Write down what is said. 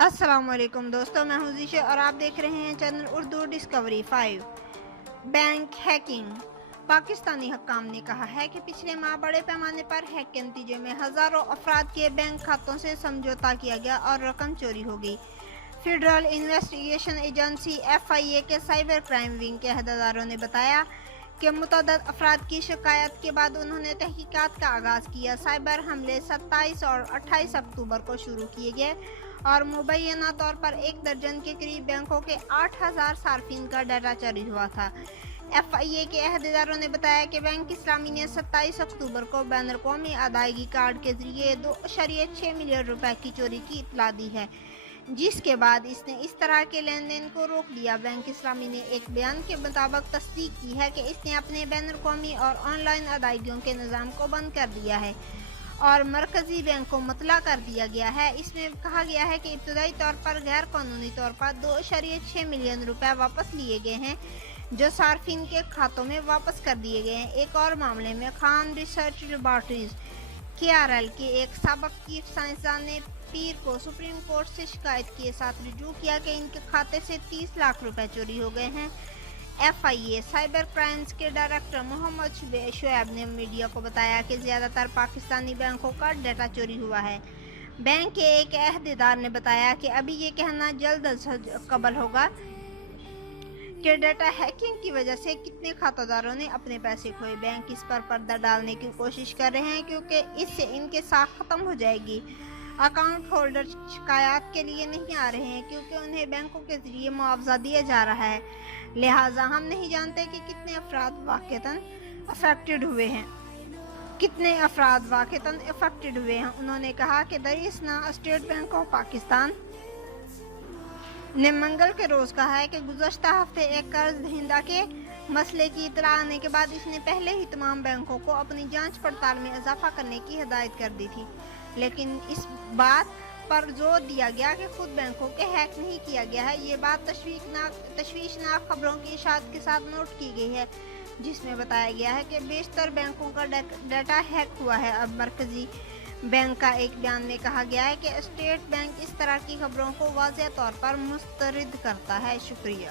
السلام علیکم دوستوں، میں ہوں زیشہ اور آپ دیکھ رہے ہیں channel Urdu discovery 5۔ Bank hacking. Pakistani حکام نے کہا ہے کہ پچھلے ماہ بڑے پیمانے پر ہیک کے نتیجے میں ہزاروں افراد کے بینک کھاتوں سے سمجھوتا کیا گیا اور رقم چوری ہو گئی۔ فیڈرل انویسٹیگیشن ایجنسی FIA کے سائبر کرائم ونگ کے عہدیداروں نے بتایا کہ متعدد افراد کی شکایات کے بعد انہوں نے تحقیقات کا آغاز کیا۔ سائبر حملے 27 اور 28 اکتوبر کو شروع کیے گئے اور مبینہ طور پر 1 درجن کے قریب بینکوں کے 8000 صارفین کا ڈیٹا چوری ہوا تھا۔ FIA کے عہدیداروں نے بتایا کہ بینک اسلامی نے 27 اکتوبر کو بین الاقوامی ادائیگی کارڈ کے ذریعے 2.6 ملین روپے کی چوری کی اطلاع دی ہے، جس کے بعد اس نے اس طرح کے لین دین کو روک دیا۔ بینک اسلامی نے ایک بیان کے مطابق تصدیق کی ہے کہ اس نے اپنے بین الاقوامی اور آن لائن ادائیگیوں کے نظام کو بند کر دیا ہے اور مرکزی بینک کو مطلع کر دیا گیا ہے۔ اس میں کہا گیا ہے کہ ابتدائی طور پر غیر قانونی طور پر 2.6 ملین روپے واپس لیے گئے ہیں، جو صارفین کے کھاتوں میں واپس کر دیے گئے ہیں۔ ایک اور معاملے میں خان ریسرچ لیبارٹریز KRL کے ایک سابق چیف سائنسدان نے پیر کو سپریم کورٹ سے شکایت کے ساتھ رجوع کیا کہ ان کے کھاتے سے 30 لاکھ روپے چوری ہو گئے ہیں۔ FIA سائبر کرائمز کے ڈائریکٹر محمد شعیب نے میڈیا کو بتایا کہ زیادہ تر پاکستانی بینکوں کا ڈیٹا چوری ہوا ہے۔ بینک کے ایک عہدیدار نے بتایا کہ ابھی یہ کہنا جلد از قبل ہوگا کہ ڈیٹا ہیکنگ کی وجہ سے کتنے کھاتہ داروں نے اپنے پیسے کھوئے۔ بینک اس پر پردہ ڈالنے کی کوشش کر رہے ہیں کیونکہ اس سے ان کی ساکھ ختم ہو جائے گی۔ اکاؤنٹ ہولڈر شکایات کے لیے نہیں آ رہے ہیں کیونکہ انہیں بینکوں کے ذریعے معاوضہ دیا جا رہا ہے، لہٰذا ہم نہیں جانتے کہ کتنے افراد واقعتاً افیکٹڈ ہوئے ہیں۔ انہوں نے کہا کہ دریاسنا اسٹیٹ بینک آف پاکستان نے منگل کے روز کہا ہے کہ گزشتہ ہفتے ایک قرض دہندہ کے مسئلے کی اطلاع آنے کے بعد اس نے پہلے ہی تمام بینکوں کو اپنی جانچ پڑتال میں اضافہ کرنے کی ہدایت کر دی تھی، لیکن اس بات پر زور دیا گیا کہ خود بینکوں کے ہیک نہیں کیا گیا ہے۔ یہ بات تشویشناک خبروں کی اشاعت کے ساتھ نوٹ کی گئی ہے، جس میں بتایا گیا ہے کہ بیشتر بینکوں کا ڈیٹا ہیک ہوا ہے۔ اب مرکزی بینک کا ایک بیان میں کہا گیا ہے کہ اسٹیٹ بینک اس طرح کی خبروں کو واضح طور پر مسترد کرتا ہے۔ شکریہ۔